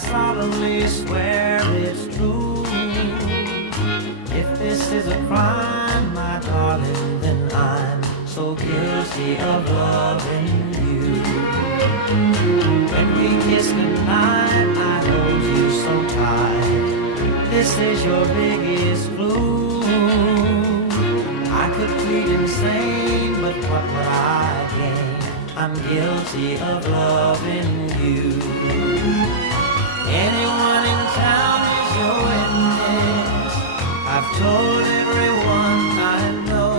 solemnly swear it's true. If this is a crime, my darling, then I'm so guilty of loving you. When we kiss goodnight, I hold you so tight. This is your biggest clue. I could plead insane, but what would I gain? I'm guilty of loving you. Anyone in town is your witness. I've told everyone I know.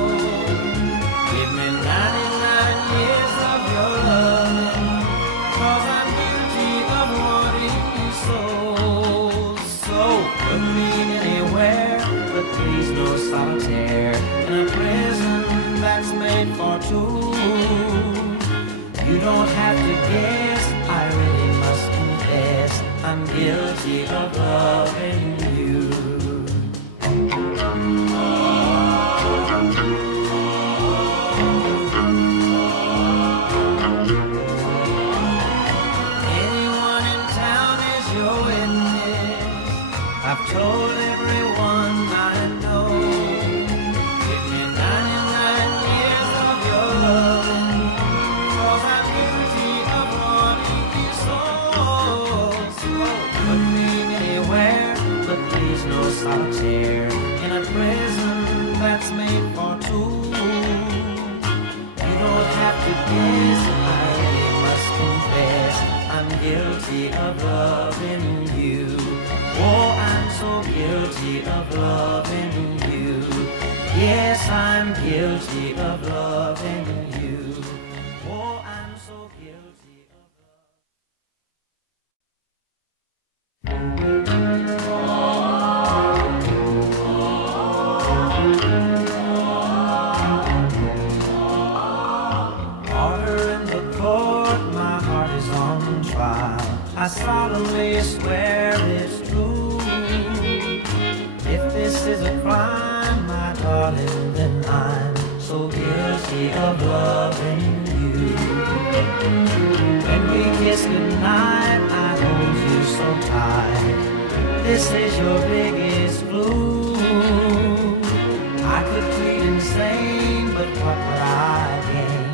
Give me 99 years of your loving, 'cause I'm guilty of wanting you so. So put me anywhere, but please no solitaire, in a prison that's made for two. You don't have to guess, I really must confess, I'm guilty of loving you. Anyone in town is your witness. I've told everyone I know. Give me 99 years of your loving, 'cause I'm guilty of wanting you so. So put me anywhere, but please no solitaire, in a prison that's made for two. You don't have to guess, I really must confess, I'm guilty of loving you. Oh, I'm so guilty of loving you. Yes, I'm guilty of loving you. Oh, I'm so guilty of Order in the court, my heart is on trial. I solemnly swear it's true. If this is a crime, my darling, then I'm so guilty of loving you. When we kiss goodnight, I hold you so tight. This is your biggest clue. I could plead insane, but what would I gain?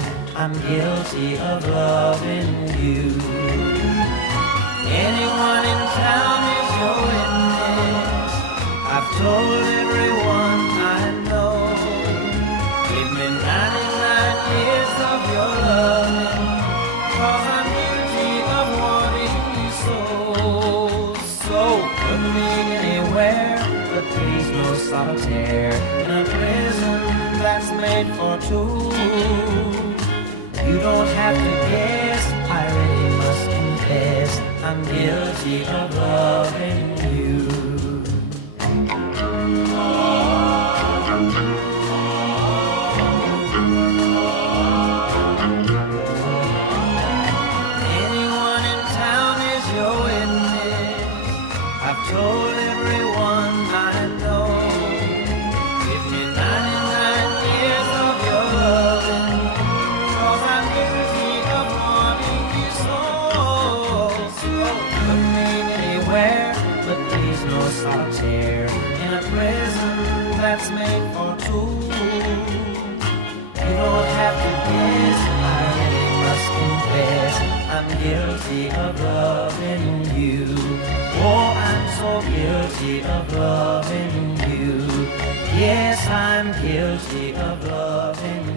I'm guilty of loving you. Anyone in town is your witness. I've told everyone I know. Give me 99 years of your loving, 'cause I'm guilty of wanting you so. So put me anywhere, but please no solitaire, in a prison that's made for two. You don't have to guess, I really must confess, I'm guilty of loving you. Anyone in town is your witness. I've told everyone I know. Give me 99 years of your loving, 'cause I'm guilty of wanting you so. So put me anywhere, but please no solitaire, in a prison that's made for two. You don't have to guess, I really must confess, I'm guilty of loving you. Oh, I'm so guilty of loving you. Yes, I'm guilty of loving you.